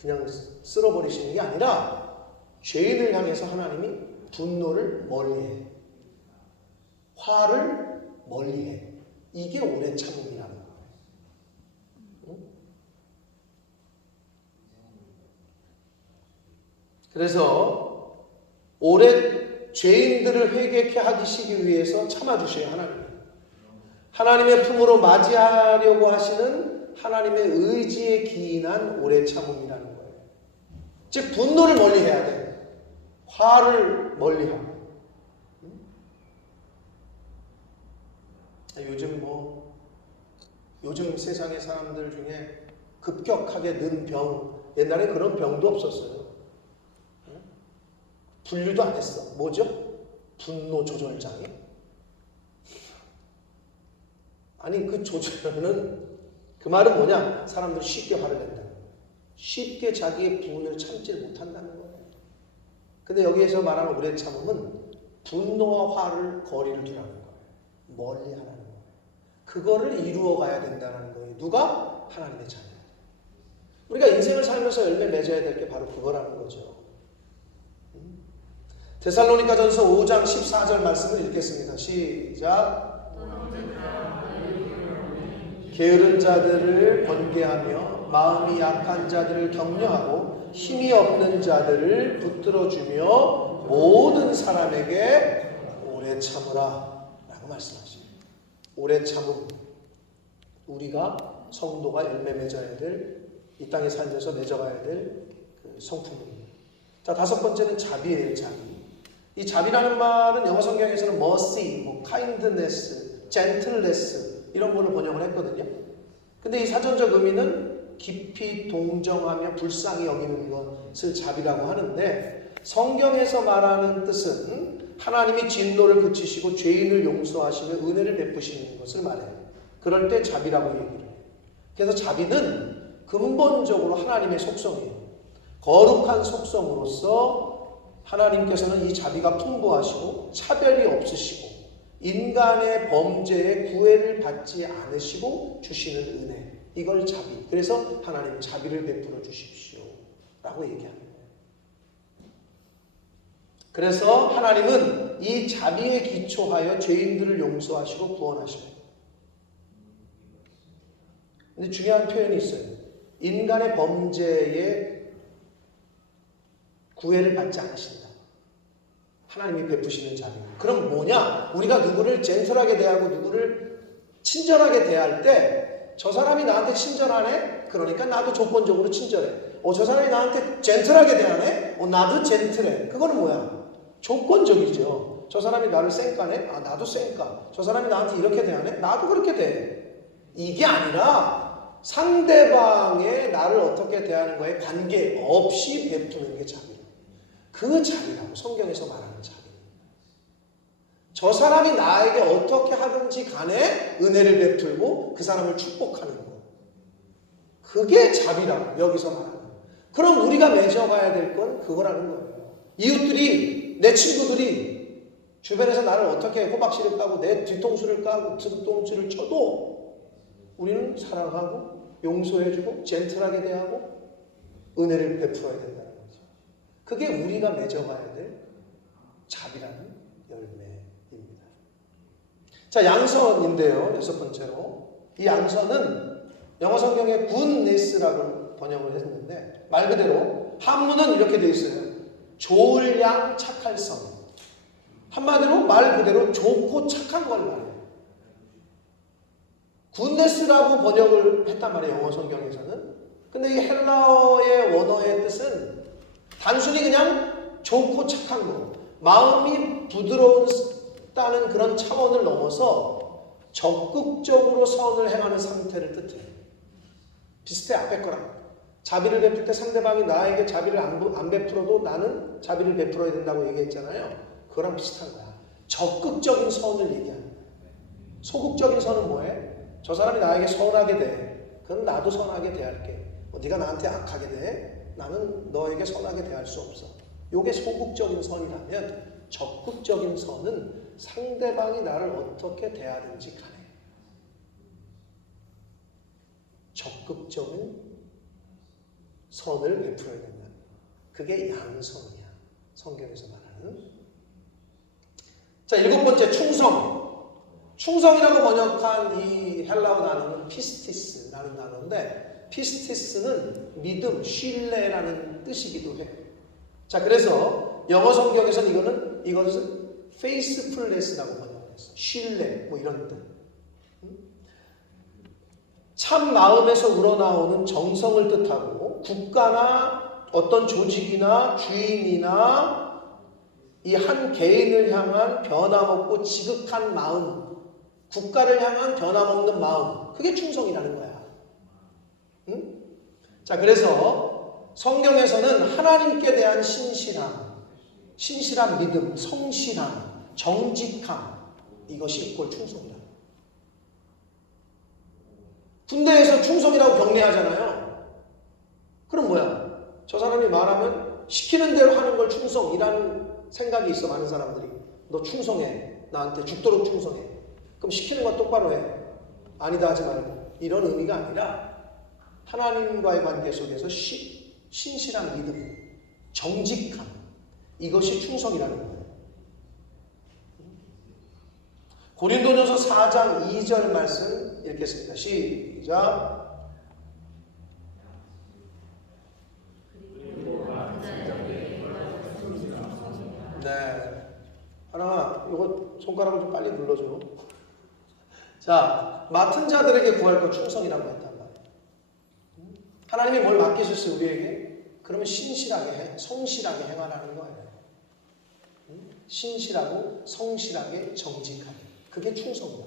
그냥 쓸어버리시는 게 아니라 죄인을 향해서 하나님이 분노를 멀리해, 화를 멀리해. 이게 오래 참음이라는 거예요. 그래서 오래 죄인들을 회개케 하시기 위해서 참아주셔요. 하나님의 품으로 맞이하려고 하시는 하나님의 의지에 기인한 오래 참음이라는 거예요. 즉 분노를 멀리해야 돼. 화를 멀리하고. 요즘 세상의 사람들 중에 급격하게 는 병, 옛날에 그런 병도 없었어요. 분류도 안 했어. 뭐죠? 분노 조절장애? 아니 그 조절은, 그 말은 뭐냐? 사람들이 쉽게 화를 낸다는 거예요. 쉽게 자기의 분을 참지 못한다는 거예요. 근데 여기에서 말하는 오래 참음은 분노와 화를 거리를 두라는 거예요. 멀리 하라는 거예요. 그거를 이루어 가야 된다는 거예요. 누가? 하나님의 자녀. 우리가 인생을 살면서 열매 맺어야 될 게 바로 그거라는 거죠. 데살로니가전서 5장 14절 말씀을 읽겠습니다. 시작. 게으른 자들을 권계하며 마음이 약한 자들을 격려하고 힘이 없는 자들을 붙들어주며 모든 사람에게 오래 참으라 라고 말씀하십니다. 오래 참음, 우리가 성도가 열매 맺어야 될, 이 땅에 살면서 맺어가야 될 그 성품입니다. 자, 다섯 번째는 자비예요. 자비. 이 자비라는 말은 영어 성경에서는 mercy, kindness, gentleness 이런 거를 번역을 했거든요. 근데 이 사전적 의미는 깊이 동정하며 불쌍히 여기는 것을 자비라고 하는데, 성경에서 말하는 뜻은 하나님이 진노를 그치시고 죄인을 용서하시며 은혜를 베푸시는 것을 말해요. 그럴 때 자비라고 얘기를 해요. 그래서 자비는 근본적으로 하나님의 속성이에요. 거룩한 속성으로서 하나님께서는 이 자비가 풍부하시고 차별이 없으시고 인간의 범죄에 구애를 받지 않으시고 주시는 은혜, 이걸 자비. 그래서 하나님 자비를 베풀어 주십시오 라고 얘기합니다. 그래서 하나님은 이 자비에 기초하여 죄인들을 용서하시고 구원하십니다. 근데 중요한 표현이 있어요. 인간의 범죄에 구애를 받지 않으신다. 하나님이 베푸시는 자비. 그럼 뭐냐? 우리가 누구를 젠틀하게 대하고 누구를 친절하게 대할 때 저 사람이 나한테 친절하네? 그러니까 나도 조건적으로 친절해. 저 사람이 나한테 젠틀하게 대하네? 나도 젠틀해. 그거는 뭐야? 조건적이죠. 저 사람이 나를 쌩까네? 나도 쌩까. 저 사람이 나한테 이렇게 대하네? 나도 그렇게 대. 이게 아니라 상대방의 나를 어떻게 대하는 거에 관계없이 베푸는 게 자비예요. 그 자비라고 성경에서 말하는 자비. 저 사람이 나에게 어떻게 하든지 간에 은혜를 베풀고 그 사람을 축복하는 거. 그게 자비라고 여기서 말하는 거예요. 그럼 우리가 맺어가야 될 건 그거라는 거예요. 이웃들이, 내 친구들이 주변에서 나를 어떻게 호박씨를 까고 내 뒤통수를 까고 뒤통수를 쳐도 우리는 사랑하고 용서해주고 젠틀하게 대하고 은혜를 베풀어야 된다는 거죠. 그게 우리가 맺어가야 될 자비라는 열매입니다. 자, 양선인데요. 6번째로. 이 양선은 영어 성경에 굿네스라고 번역을 했는데 말 그대로 한문은 이렇게 되어 있어요. 좋을 양 착할 성. 한마디로 말 그대로 좋고 착한 걸 말해요. 굿네스라고 번역을 했단 말이에요. 영어 성경에서는. 근데 이 헬라어의 원어의 뜻은 단순히 그냥 좋고 착한 거, 마음이 부드러웠다는 그런 차원을 넘어서 적극적으로 선을 행하는 상태를 뜻해요. 비슷해, 앞에 거랑. 자비를 베풀 때 상대방이 나에게 자비를 안 베풀어도 나는 자비를 베풀어야 된다고 얘기했잖아요. 그거랑 비슷한 거야. 적극적인 선을 얘기하는 거야. 소극적인 선은 뭐해? 저 사람이 나에게 선하게 돼. 그럼 나도 선하게 대할게. 네가 나한테 악하게 돼. 나는 너에게 선하게 대할 수 없어. 이게 소극적인 선이라면 적극적인 선은 상대방이 나를 어떻게 대하든지 간에 적극적인 선을 베풀어야 된다. 그게 양선이야. 성경에서 말하는. 자, 7번째 충성. 충성이라고 번역한 이 헬라어 단어는 피스티스라는 단어인데 피스티스는 믿음, 신뢰라는 뜻이기도 해요. 자, 그래서 영어 성경에서는 이것은 faithfulness라고 번역했어요. 신뢰, 뭐 이런 뜻. 참 마음에서 우러나오는 정성을 뜻하고 국가나 어떤 조직이나 주인이나 이 한 개인을 향한 변함없고 지극한 마음, 국가를 향한 변함없는 마음, 그게 충성이라는 거야. 응? 자, 그래서 성경에서는 하나님께 대한 신실함, 신실한 믿음, 성실함, 정직함, 이것이 이꼴 충성이다. 군대에서 충성이라고 경례하잖아요. 그럼 뭐야? 저 사람이 말하면 시키는 대로 하는 걸 충성이라는 생각이 있어. 많은 사람들이. 너 충성해. 나한테 죽도록 충성해. 그럼 시키는 건 똑바로 해. 아니다 하지 말고. 이런 의미가 아니라 하나님과의 관계 속에서 신실한 믿음, 정직함, 이것이 충성이라는 거예요. 고린도전서 4장 2절 말씀 읽겠습니다. 시작. 네. 하나, 이거 손가락을 좀 빨리 눌러줘. 자, 맡은 자들에게 구할 것 충성이라고 했단 말이에요. 하나님이 뭘 맡기셨어요, 우리에게? 그러면 신실하게, 성실하게 행하라는 거예요. 신실하고 성실하게 정직하게. 그게 충성이다.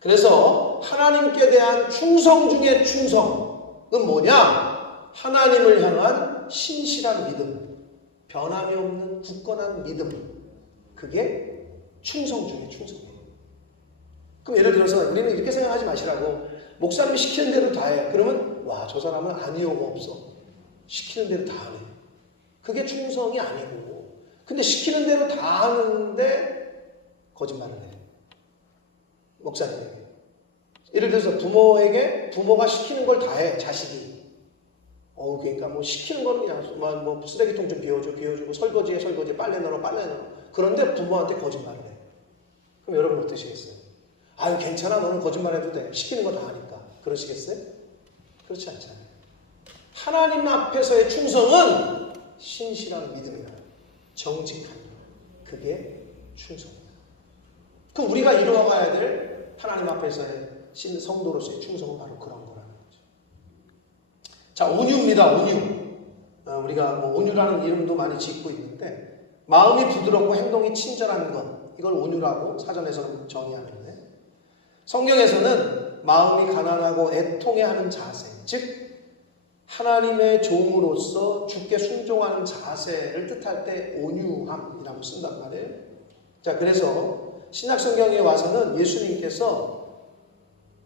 그래서 하나님께 대한 충성 중에 충성은 뭐냐? 하나님을 향한 신실한 믿음, 변함이 없는 굳건한 믿음, 그게 충성 중에 충성이에요. 그럼 예를 들어서 우리는 이렇게 생각하지 마시라고. 목사님이 시키는 대로 다 해. 그러면 와, 저 사람은 아니오가 없어. 시키는 대로 다 하네. 그게 충성이 아니고, 근데 시키는 대로 다 하는데 거짓말을 해. 목사님에게. 예를 들어서 부모가 시키는 걸 다 해, 자식이. 그러니까 뭐 시키는 거는 그냥 뭐 쓰레기통 좀 비워주고 설거지해, 빨래 널어. 그런데 부모한테 거짓말을 해. 그럼 여러분 어떠시겠어요? 아유, 괜찮아, 너는 거짓말해도 돼. 시키는 거 다 하니까. 그러시겠어요? 그렇지 않잖아요. 하나님 앞에서의 충성은 신실한 믿음이다. 정직한 그게 충성입니다. 그럼 우리가 이루어가야 될 하나님 앞에서의 성도로서의 충성은 바로 그런 거라는 거죠. 자, 온유입니다. 온유. 우리가 뭐 온유라는 이름도 많이 짓고 있는데 마음이 부드럽고 행동이 친절한 것, 이걸 온유라고 사전에서는 정의하는데 성경에서는 마음이 가난하고 애통해하는 자세, 즉 하나님의 종으로서 주께 순종하는 자세를 뜻할 때 온유함이라고 쓴단 말이에요. 자, 그래서 신약성경에 와서는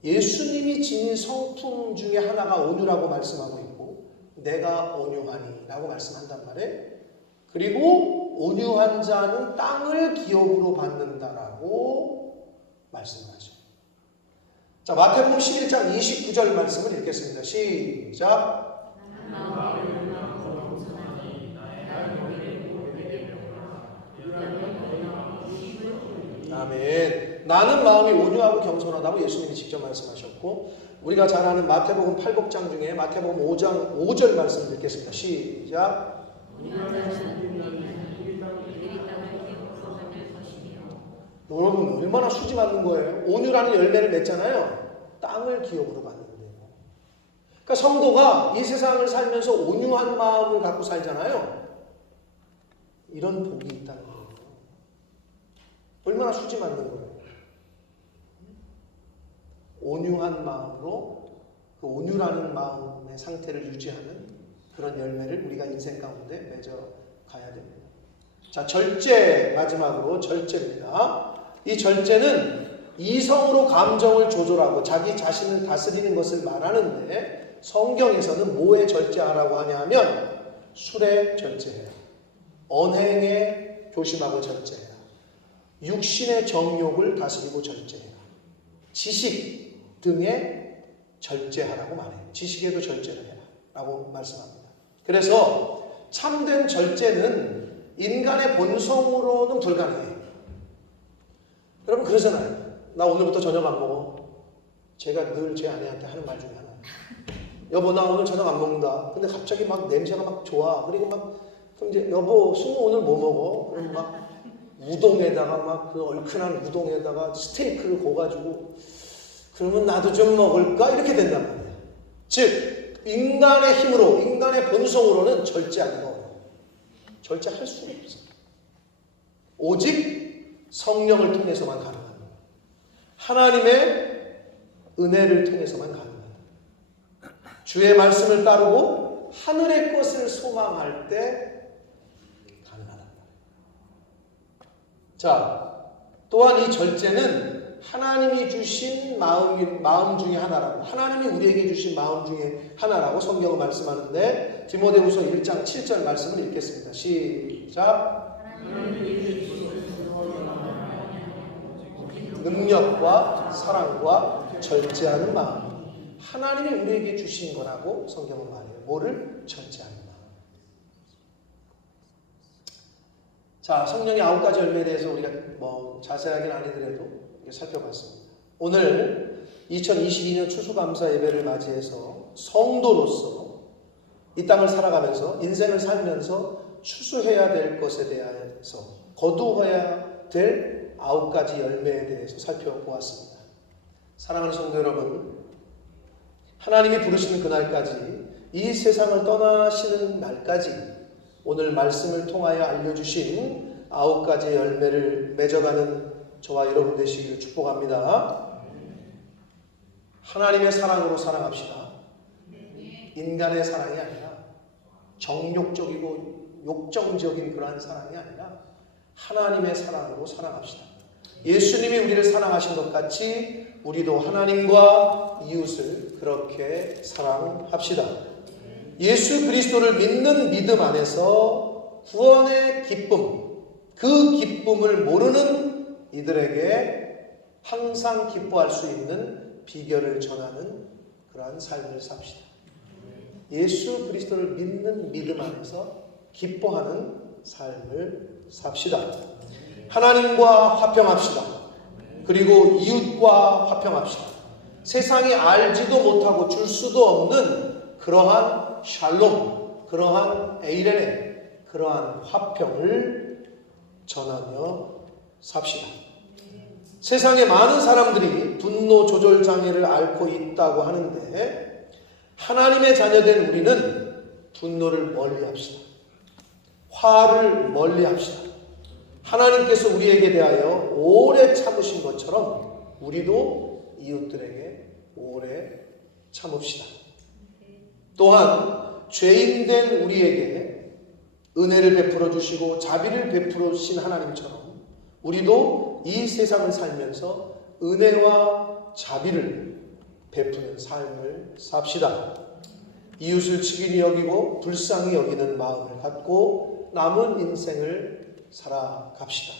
예수님이 지닌 성품 중에 하나가 온유라고 말씀하고 있고 내가 온유하니 라고 말씀한단 말이에요. 그리고 온유한 자는 땅을 기업으로 받는다라고 말씀하죠. 자, 마태복음 11장 29절 말씀을 읽겠습니다. 시작. 아멘. 나는 마음이 온유하고 겸손하다고 예수님이 직접 말씀하셨고, 우리가 잘 아는 마태복음 8복장 중에 마태복음 5장 5절 말씀 읽겠습니다. 시작. 여러분 얼마나 수지 받는 거예요? 온유라는 열매를 맺잖아요. 땅을 기업으로 받는데요. 그러니까 성도가 이 세상을 살면서 온유한 마음을 갖고 살잖아요. 이런 복이 있다는 거예요. 얼마나 수지 받는 거예요. 온유한 마음으로 그 온유라는 마음의 상태를 유지하는 그런 열매를 우리가 인생 가운데 맺어 가야 됩니다. 자, 절제, 마지막으로 절제입니다. 이 절제는 이성으로 감정을 조절하고 자기 자신을 다스리는 것을 말하는데, 성경에서는 뭐에 절제하라고 하냐면 술에 절제해라, 언행에 조심하고 절제해라, 육신의 정욕을 다스리고 절제해라, 지식 등에 절제하라고 말해요. 지식에도 절제를 해라 라고 말씀합니다. 그래서 참된 절제는 인간의 본성으로는 불가능해요. 여러분 그러잖아요. 나 오늘부터 저녁 안 먹어. 제가 늘 제 아내한테 하는 말 중에 하나예요. 여보 나 오늘 저녁 안 먹는다. 근데 갑자기 막 냄새가 막 좋아. 그리고 막 그럼 이제 여보 승우 오늘 뭐 먹어? 그럼 막 우동에다가 막 그 얼큰한 우동에다가 스테이크를 구워가지고 그러면 나도 좀 먹을까? 이렇게 된단 말이에요. 즉 인간의 힘으로, 인간의 본성으로는 절제하기가 어려워요. 절제할 수가 없어요. 오직 성령을 통해서만 가능합니다. 하나님의 은혜를 통해서만 가능합니다. 주의 말씀을 따르고 하늘의 것을 소망할 때 가능하다. 자, 또한 이 절제는 하나님이 주신 마음 중에 하나라고, 하나님이 우리에게 주신 마음 중에 하나라고 성경은 말씀하는데, 디모데후서 1장 7절 말씀을 읽겠습니다. 시작. 능력과 사랑과 절제하는 마음, 하나님이 우리에게 주신 거라고 성경은 말해요. 뭐를? 절제하는 마음. 자, 성령의 9가지 열매에 대해서 우리가 자세하게는 아니더라도 살펴봤습니다. 오늘 2022년 추수감사 예배를 맞이해서 성도로서 이 땅을 살아가면서 인생을 살면서 추수해야 될 것에 대해서 거두어야 될 9가지 열매에 대해서 살펴보았습니다. 사랑하는 성도 여러분, 하나님이 부르시는 그날까지, 이 세상을 떠나시는 날까지 오늘 말씀을 통하여 알려주신 9가지 열매를 맺어가는 저와 여러분 되시기를 축복합니다. 하나님의 사랑으로 사랑합시다. 인간의 사랑이 아니라 정욕적이고 욕정적인 그러한 사랑이 아니라 하나님의 사랑으로 사랑합시다. 예수님이 우리를 사랑하신 것 같이 우리도 하나님과 이웃을 그렇게 사랑합시다. 예수 그리스도를 믿는 믿음 안에서 구원의 기쁨, 그 기쁨을 모르는 이들에게 항상 기뻐할 수 있는 비결을 전하는 그러한 삶을 삽시다. 예수 그리스도를 믿는 믿음 안에서 기뻐하는 삶을 삽시다. 하나님과 화평합시다. 그리고 이웃과 화평합시다. 세상이 알지도 못하고 줄 수도 없는 그러한 샬롬, 그러한 에이레네, 그러한 화평을 전하며 삽시다. 세상에 많은 사람들이 분노 조절 장애를 앓고 있다고 하는데, 하나님의 자녀된 우리는 분노를 멀리합시다. 화를 멀리합시다. 하나님께서 우리에게 대하여 오래 참으신 것처럼 우리도 이웃들에게 오래 참읍시다. 또한 죄인된 우리에게 은혜를 베풀어 주시고 자비를 베풀어 주신 하나님처럼 우리도 이 세상을 살면서 은혜와 자비를 베푸는 삶을 삽시다. 이웃을 측은히 여기고 불쌍히 여기는 마음을 갖고 남은 인생을 살아갑시다.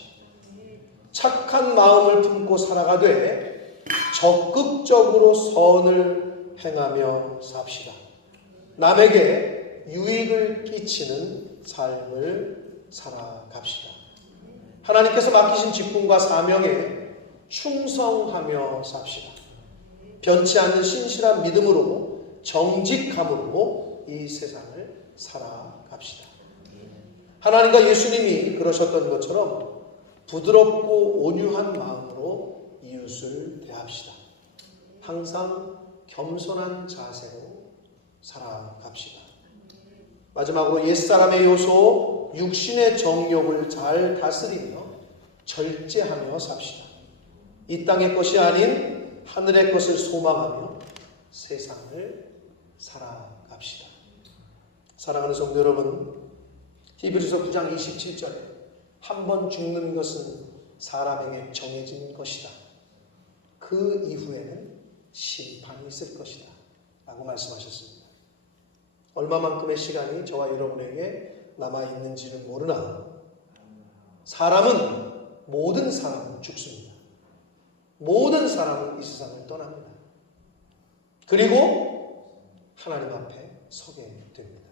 착한 마음을 품고 살아가되 적극적으로 선을 행하며 삽시다. 남에게 유익을 끼치는 삶을 살아갑시다. 하나님께서 맡기신 직분과 사명에 충성하며 삽시다. 변치 않는 신실한 믿음으로 정직함으로 이 세상을 살아갑시다. 하나님과 예수님이 그러셨던 것처럼 부드럽고 온유한 마음으로 이웃을 대합시다. 항상 겸손한 자세로 살아갑시다. 마지막으로 옛사람의 요소 육신의 정욕을 잘 다스리며 절제하며 삽시다. 이 땅의 것이 아닌 하늘의 것을 소망하며 세상을 살아갑시다. 사랑하는 성도 여러분, 히브리서 9장 27절에 한 번 죽는 것은 사람에게 정해진 것이다. 그 이후에는 심판이 있을 것이다 라고 말씀하셨습니다. 얼마만큼의 시간이 저와 여러분에게 남아있는지는 모르나 모든 사람은 죽습니다. 모든 사람은 이 세상을 떠납니다. 그리고 하나님 앞에 서게 됩니다.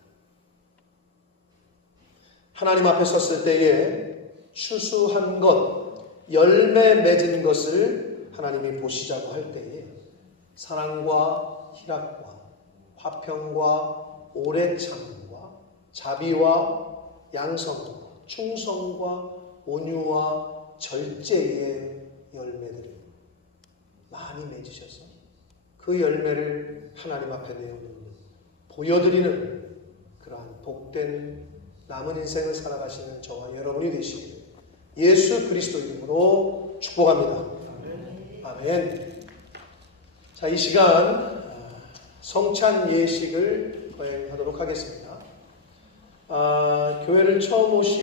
하나님 앞에 섰을 때에 추수한 것, 열매 맺은 것을 하나님이 보시자고 할 때에 사랑과 희락과 화평과 오래 참음과 자비와 양성과 충성과 온유와 절제의 열매들을 많이 맺으셔서 그 열매를 하나님 앞에 보여드리는 그러한 복된 남은 인생을 살아가시는 저와 여러분이 되시길 예수 그리스도 이름으로 축복합니다. 아멘. 자, 이 시간 성찬 예식을 거행하도록 하겠습니다. 교회를 처음 오신